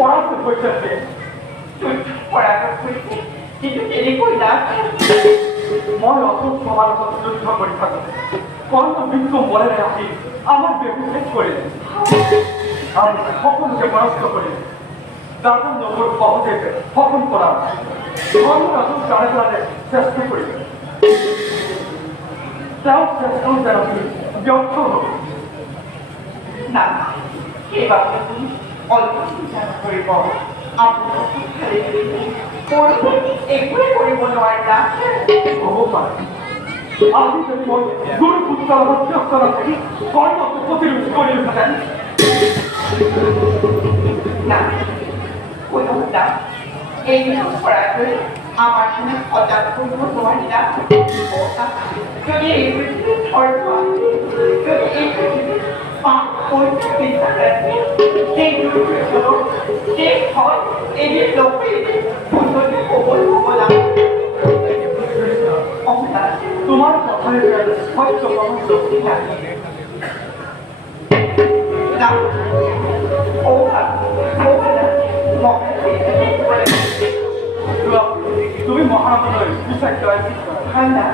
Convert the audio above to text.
পড়াতে হইতেছে তুই পড়াটা করিস কিন্তু দেরি করি না মই অসুখ সমালোচনা যুদ্ধ করে থাকবে কর্ম বিন্দু মনে রাখি আমার বেহুশেষ করে আমি সকলকে মনস্থ করে দাদন নগর সহজে সফল করা ধর্ম রাজু জানে জানে চেষ্টা করিবে তাও চেষ্টা যেন ব্যর্থ হবে না এবার তুমি অল্প চিন্তা করিব আপনার পড়বে এগুলো করিব নয় না ভগবান আমি যদি গুরু পুত্র মধ্যস্থরা থেকে কর্মকে প্রতিরোধ করে থাকেন না কোনো না এই পড়া করে আমার সঙ্গে অজাত করবো তোমার না যদি এই পৃথিবীর ধর্ম আছে যদি এই পৃথিবীর পাপ করতে চিন্তা রাখবে সেই দুর্যোগ যে ফল এই যে লোকে সুন্দরী কবল কবলা তোমার কথায় হয়তো আমার লক্ষ্মী থাকে না ওরা ওরা তুমি মহানগরের বিষয় ঠান্ডা